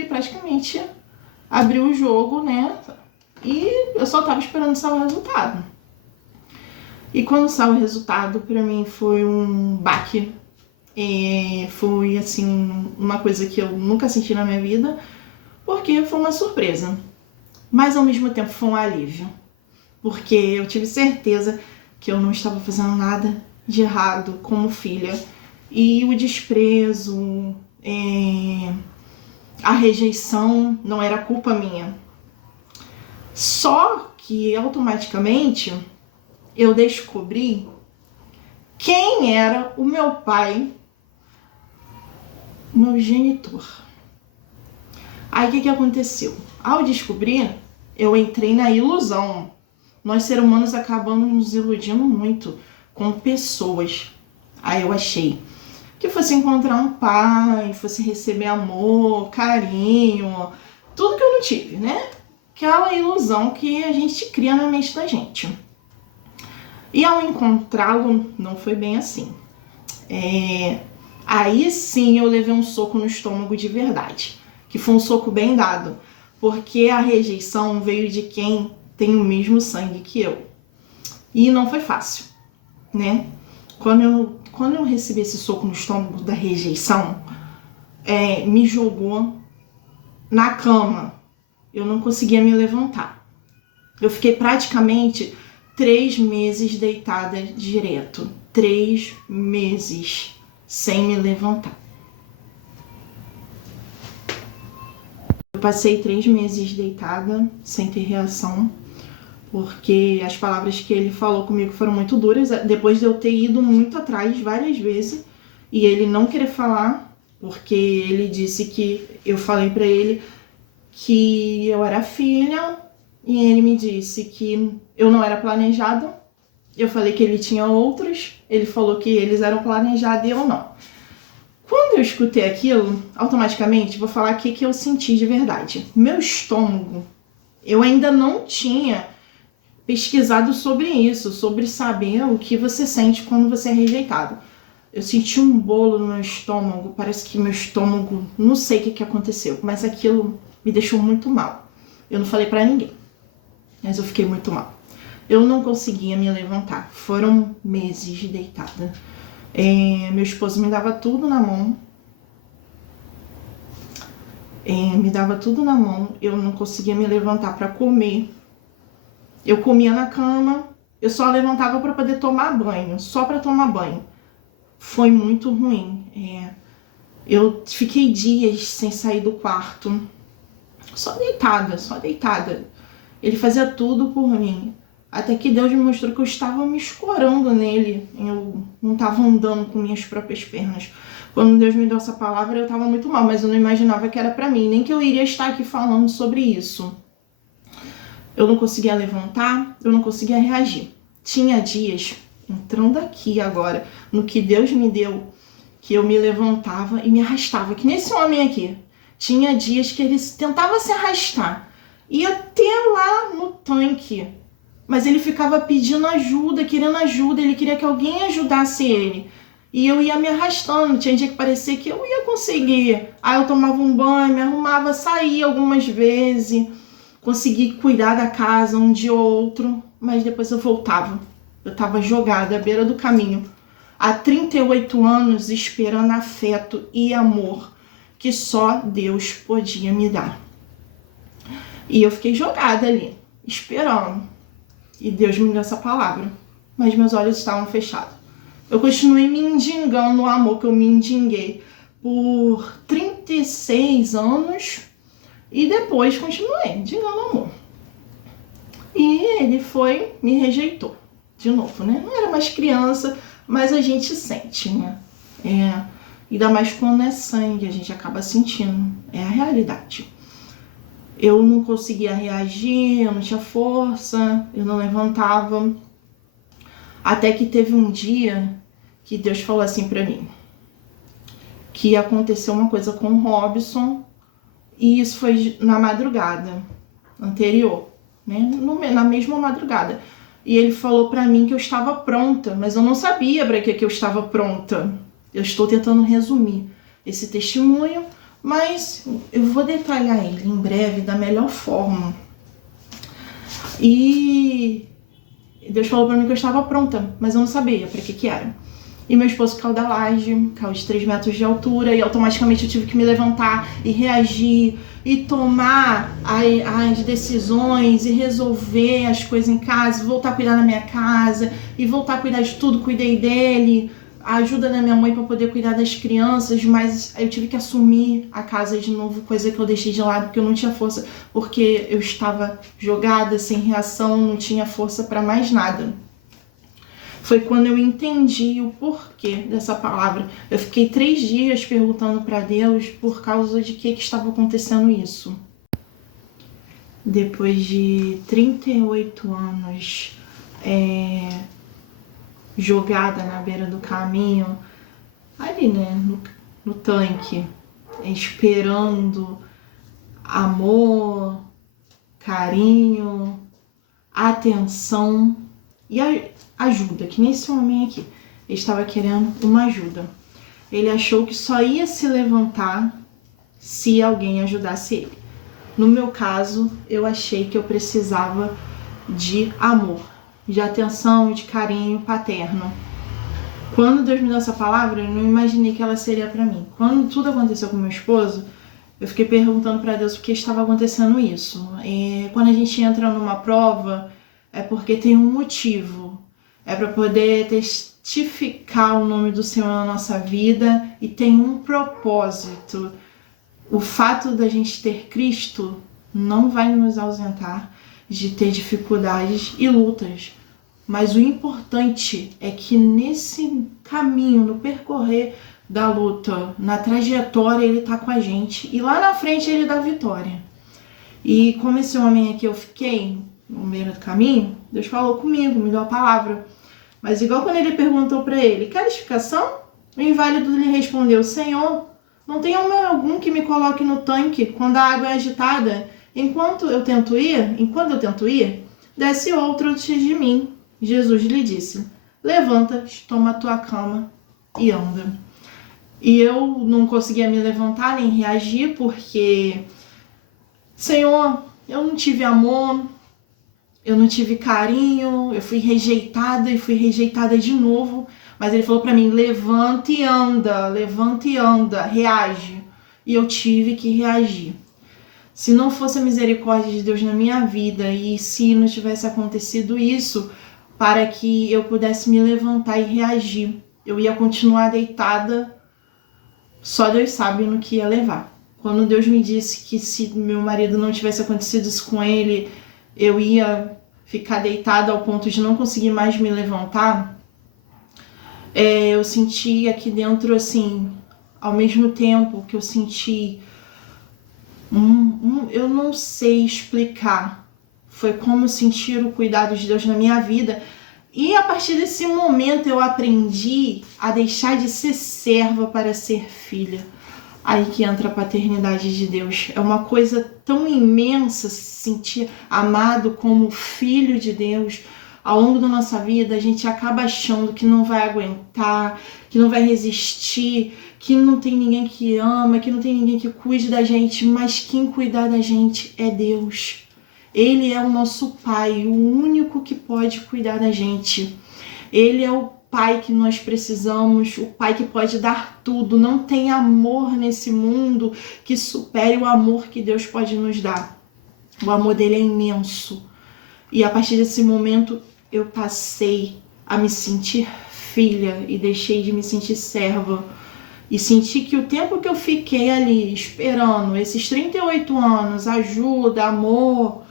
e praticamente abriu o jogo, né? E eu só tava esperando sair o resultado. E quando saiu o resultado, pra mim foi um baque. Foi, assim, uma coisa que eu nunca senti na minha vida, porque foi uma surpresa. Mas, ao mesmo tempo, foi um alívio. Porque eu tive certeza que eu não estava fazendo nada de errado como filha. E o desprezo, a rejeição não era culpa minha. Só que, automaticamente, eu descobri quem era o meu pai, meu genitor. Aí o que aconteceu? Ao descobrir, eu entrei na ilusão. Nós, seres humanos, acabamos nos iludindo muito com pessoas. Aí eu achei que fosse encontrar um pai, fosse receber amor, carinho, tudo que eu não tive, né? Aquela ilusão que a gente cria na mente da gente. E ao encontrá-lo, não foi bem assim. Aí sim eu levei um soco no estômago de verdade, que foi um soco bem dado, porque a rejeição veio de quem tem o mesmo sangue que eu. E não foi fácil, né? Quando eu recebi esse soco no estômago da rejeição, me jogou na cama. Eu não conseguia me levantar. Eu fiquei praticamente 3 meses deitada direto. 3 meses sem me levantar. Eu passei 3 meses deitada, sem ter reação, porque as palavras que ele falou comigo foram muito duras, depois de eu ter ido muito atrás várias vezes, e ele não querer falar, porque ele disse que eu falei pra ele que eu era filha, e ele me disse que eu não era planejada. Eu falei que ele tinha outros, ele falou que eles eram planejados e eu não. Quando eu escutei aquilo, automaticamente, vou falar o que eu senti de verdade. Meu estômago, eu ainda não tinha pesquisado sobre isso, sobre saber o que você sente quando você é rejeitado. Eu senti um bolo no meu estômago, parece que meu estômago, não sei o que aconteceu, mas aquilo me deixou muito mal. Eu não falei pra ninguém, mas eu fiquei muito mal. Eu não conseguia me levantar, foram meses deitada. Meu esposo me dava tudo na mão, eu não conseguia me levantar para comer. Eu comia na cama, eu só levantava para poder tomar banho, só para tomar banho. Foi muito ruim. Eu fiquei dias sem sair do quarto, só deitada. Ele fazia tudo por mim. Até que Deus me mostrou que eu estava me escorando nele. Eu não estava andando com minhas próprias pernas. Quando Deus me deu essa palavra, eu estava muito mal, mas eu não imaginava que era pra mim, nem que eu iria estar aqui falando sobre isso. Eu não conseguia levantar, eu não conseguia reagir. Tinha dias, entrando aqui agora, no que Deus me deu, que eu me levantava e me arrastava, que nesse homem aqui. Tinha dias que ele tentava se arrastar, ia até lá no tanque, mas ele ficava pedindo ajuda, querendo ajuda, ele queria que alguém ajudasse ele. E eu ia me arrastando, tinha dia que parecia que eu ia conseguir. Aí eu tomava um banho, me arrumava, saía algumas vezes, consegui cuidar da casa um dia ou outro, mas depois eu voltava. Eu estava jogada à beira do caminho, há 38 anos esperando afeto e amor que só Deus podia me dar. E eu fiquei jogada ali, esperando. E Deus me deu essa palavra, mas meus olhos estavam fechados. Eu continuei me mendigando o amor que eu mendigue por 36 anos e depois continuei mendigando amor. E ele me rejeitou de novo, né? Não era mais criança, mas a gente sente, né? Ainda mais quando é sangue, a gente acaba sentindo. É a realidade. Eu não conseguia reagir, eu não tinha força, eu não levantava. Até que teve um dia que Deus falou assim pra mim, que aconteceu uma coisa com o Robson, e isso foi na madrugada anterior, né? Na mesma madrugada. E ele falou pra mim que eu estava pronta, mas eu não sabia para que eu estava pronta. Eu estou tentando resumir esse testemunho, Mas eu vou detalhar ele em breve, da melhor forma. E Deus falou pra mim que eu estava pronta, mas eu não sabia pra que era. E meu esposo caiu da laje, caiu de 3 metros de altura, e automaticamente eu tive que me levantar e reagir e tomar as decisões e resolver as coisas em casa, voltar a cuidar da minha casa e voltar a cuidar de tudo. Cuidei dele, a ajuda da minha mãe para poder cuidar das crianças, mas eu tive que assumir a casa de novo, coisa que eu deixei de lado porque eu não tinha força, porque eu estava jogada, sem reação, não tinha força para mais nada. Foi quando eu entendi o porquê dessa palavra. Eu fiquei 3 dias perguntando para Deus por causa de que estava acontecendo isso. Depois de 38 anos jogada na beira do caminho, ali, né, no tanque, esperando amor, carinho, atenção e ajuda, que nesse homem aqui, ele estava querendo uma ajuda. Ele achou que só ia se levantar se alguém ajudasse ele. No meu caso, eu achei que eu precisava de amor, de atenção, de carinho paterno. Quando Deus me deu essa palavra, eu não imaginei que ela seria para mim. Quando tudo aconteceu com meu esposo, eu fiquei perguntando para Deus por que estava acontecendo isso. E quando a gente entra numa prova, é porque tem um motivo. É para poder testificar o nome do Senhor na nossa vida e tem um propósito. O fato da gente ter Cristo não vai nos ausentar de ter dificuldades e lutas. Mas o importante é que nesse caminho, no percorrer da luta, na trajetória, ele tá com a gente. E lá na frente ele dá vitória. E como esse homem aqui eu fiquei no meio do caminho, Deus falou comigo, me deu a palavra. Mas igual quando ele perguntou para ele, quer explicação? O inválido lhe respondeu, Senhor, não tem homem algum que me coloque no tanque quando a água é agitada? Enquanto eu tento ir, desce outro antes de mim. Jesus lhe disse, levanta, toma a tua cama e anda. E eu não conseguia me levantar nem reagir porque, Senhor, eu não tive amor, eu não tive carinho, eu fui rejeitada e fui rejeitada de novo. Mas ele falou pra mim, levanta e anda, reage. E eu tive que reagir. Se não fosse a misericórdia de Deus na minha vida e se não tivesse acontecido isso, para que eu pudesse me levantar e reagir, eu ia continuar deitada, só Deus sabe no que ia levar. Quando Deus me disse que se meu marido não tivesse acontecido isso com ele, eu ia ficar deitada ao ponto de não conseguir mais me levantar, eu senti aqui dentro, assim, ao mesmo tempo que eu senti, eu não sei explicar, foi como sentir o cuidado de Deus na minha vida. E a partir desse momento eu aprendi a deixar de ser serva para ser filha. Aí que entra a paternidade de Deus. É uma coisa tão imensa se sentir amado como filho de Deus. Ao longo da nossa vida, a gente acaba achando que não vai aguentar, que não vai resistir, que não tem ninguém que ama, que não tem ninguém que cuide da gente, mas quem cuidar da gente é Deus. Ele é o nosso Pai, o único que pode cuidar da gente. Ele é o Pai que nós precisamos, o Pai que pode dar tudo. Não tem amor nesse mundo que supere o amor que Deus pode nos dar. O amor dele é imenso. E a partir desse momento eu passei a me sentir filha e deixei de me sentir serva. E senti que o tempo que eu fiquei ali esperando, esses 38 anos, ajuda, amor,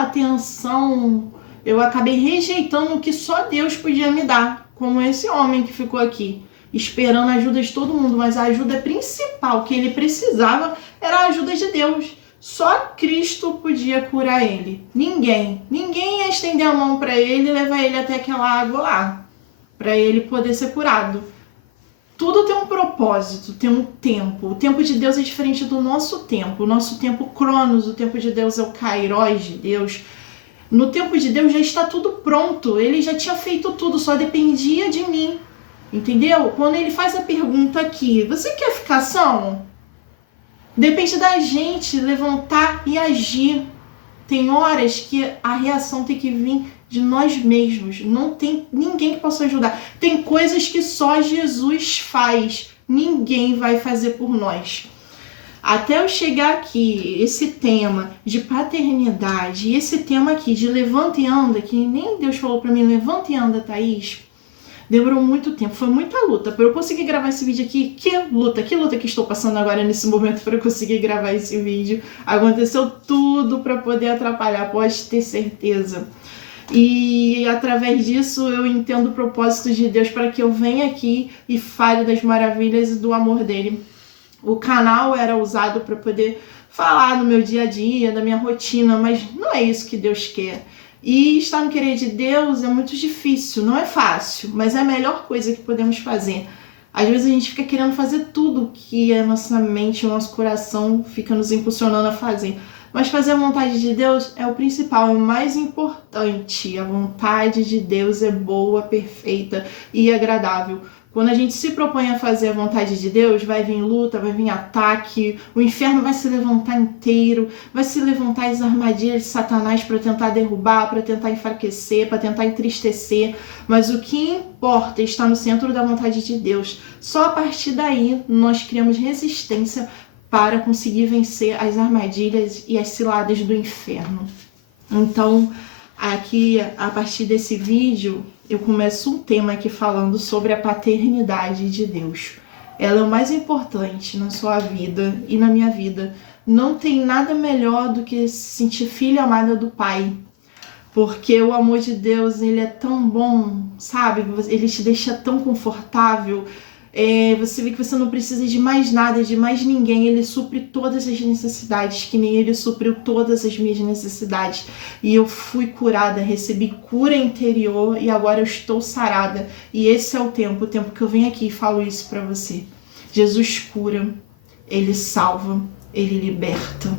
atenção, eu acabei rejeitando o que só Deus podia me dar, como esse homem que ficou aqui, esperando a ajuda de todo mundo, mas a ajuda principal que ele precisava era a ajuda de Deus. Só Cristo podia curar ele. Ninguém ia estender a mão para ele e levar ele até aquela água lá, para ele poder ser curado. Tudo tem um propósito, tem um tempo. O tempo de Deus é diferente do nosso tempo. O nosso tempo Cronos, o tempo de Deus é o Kairos de Deus. No tempo de Deus já está tudo pronto. Ele já tinha feito tudo, só dependia de mim. Entendeu? Quando ele faz a pergunta aqui, você quer ficar são? Depende da gente levantar e agir. Tem horas que a reação tem que vir de nós mesmos. Não tem ninguém que possa ajudar. Tem coisas que só Jesus faz. Ninguém vai fazer por nós. Até eu chegar aqui, esse tema de paternidade, esse tema aqui de levanta e anda, que nem Deus falou pra mim, levanta e anda, Thaís, demorou muito tempo, foi muita luta para eu conseguir gravar esse vídeo aqui. Que luta que estou passando agora nesse momento para eu conseguir gravar esse vídeo. Aconteceu tudo para poder atrapalhar, pode ter certeza. E através disso eu entendo o propósito de Deus para que eu venha aqui e fale das maravilhas e do amor dele. O canal era usado para poder falar do meu dia a dia, da minha rotina, mas não é isso que Deus quer. E estar no querer de Deus é muito difícil, não é fácil, mas é a melhor coisa que podemos fazer. Às vezes a gente fica querendo fazer tudo que a nossa mente, o nosso coração fica nos impulsionando a fazer. Mas fazer a vontade de Deus é o principal, é o mais importante. A vontade de Deus é boa, perfeita e agradável. Quando a gente se propõe a fazer a vontade de Deus, vai vir luta, vai vir ataque, o inferno vai se levantar inteiro, vai se levantar as armadilhas de Satanás para tentar derrubar, para tentar enfraquecer, para tentar entristecer. Mas o que importa é estar no centro da vontade de Deus. Só a partir daí nós criamos resistência para conseguir vencer as armadilhas e as ciladas do inferno. Então, aqui, a partir desse vídeo, eu começo um tema aqui falando sobre a paternidade de Deus. Ela é o mais importante na sua vida e na minha vida. Não tem nada melhor do que se sentir filha amada do Pai. Porque o amor de Deus, ele é tão bom, sabe? Ele te deixa tão confortável. Você vê que você não precisa de mais nada, de mais ninguém. Ele supre todas as necessidades, que nem ele supriu todas as minhas necessidades. E eu fui curada, recebi cura interior e agora eu estou sarada. E esse é o tempo que eu venho aqui e falo isso pra você. Jesus cura, ele salva, ele liberta.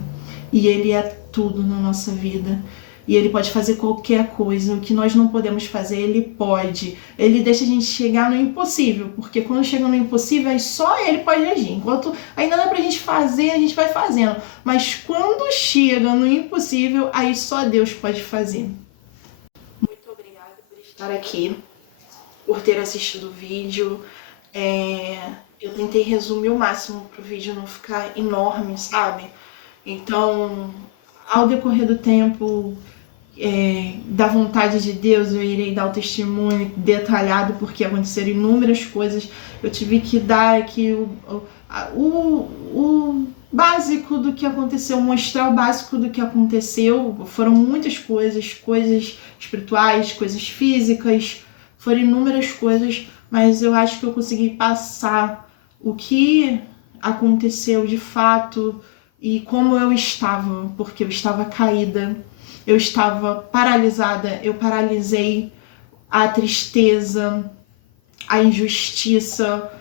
E ele é tudo na nossa vida. E ele pode fazer qualquer coisa. O que nós não podemos fazer, ele pode. Ele deixa a gente chegar no impossível. Porque quando chega no impossível, aí só ele pode agir. Enquanto ainda dá pra gente fazer, a gente vai fazendo. Mas quando chega no impossível, aí só Deus pode fazer. Muito obrigada por estar aqui. Por ter assistido o vídeo. Eu tentei resumir o máximo pro vídeo não ficar enorme, sabe? Então, ao decorrer do tempo... da vontade de Deus, eu irei dar o testemunho detalhado, porque aconteceram inúmeras coisas. Eu tive que dar aqui o básico do que aconteceu, mostrar o básico do que aconteceu. Foram muitas coisas, coisas espirituais, coisas físicas, foram inúmeras coisas, mas eu acho que eu consegui passar o que aconteceu de fato e como eu estava, porque eu estava caída. Eu estava paralisada, eu paralisei a tristeza, a injustiça,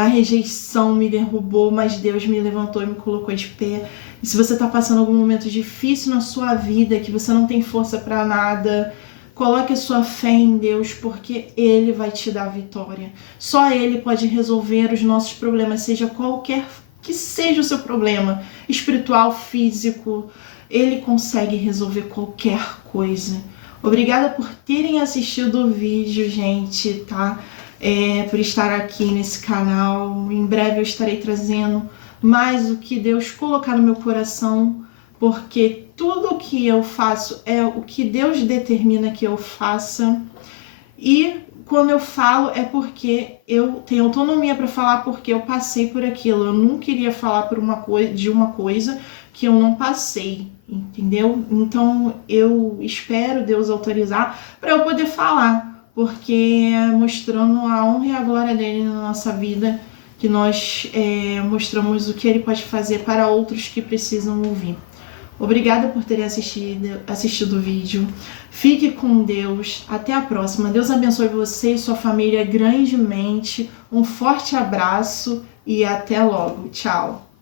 a rejeição me derrubou, mas Deus me levantou e me colocou de pé. E se você está passando algum momento difícil na sua vida, que você não tem força para nada, coloque a sua fé em Deus, porque Ele vai te dar vitória. Só Ele pode resolver os nossos problemas, seja qualquer que seja o seu problema, espiritual, físico. Ele consegue resolver qualquer coisa. Obrigada por terem assistido o vídeo, gente, tá? Por estar aqui nesse canal. Em breve eu estarei trazendo mais o que Deus colocar no meu coração, porque tudo o que eu faço é o que Deus determina que eu faça. E quando eu falo é porque eu tenho autonomia para falar, porque eu passei por aquilo. Eu não queria falar de uma coisa que eu não passei, entendeu? Então eu espero Deus autorizar para eu poder falar, porque mostrando a honra e a glória dele na nossa vida, que nós mostramos o que ele pode fazer para outros que precisam ouvir. Obrigada por terem assistido o vídeo. Fique com Deus. Até a próxima. Deus abençoe você e sua família grandemente. Um forte abraço e até logo. Tchau.